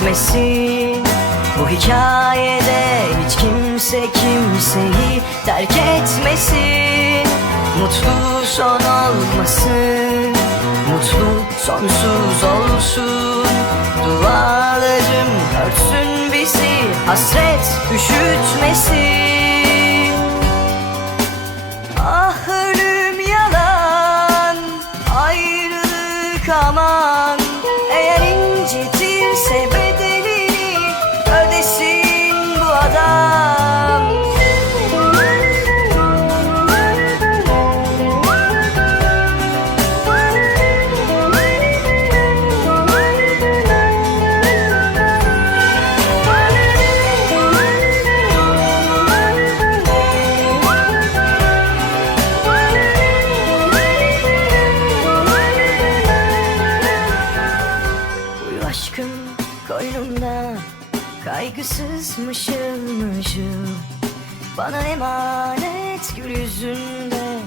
gitmesin Bu hikayede hiç kimse kimseyi terk etmesin. Mutlu son olmasın Mutlu sonsuz olsun. Dualarım örtsün bizi Hasret üşütmesin. Ah ölüm Ayrılık aman. Eğer incitirse bedelini aşkım koynumda Kaygısız mışıl Bana emanet gül yüzünde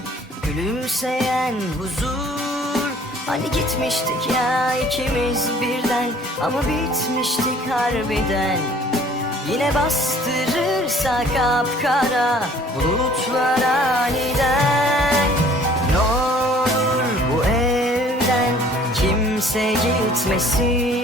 Gülümseyen huzur. Hani gitmiştik ya ikimiz birden Ama bitmiştik harbiden. Yine bastırırsa kapkara Bulutlar aniden. Ne olur bu evden kimse gitmesin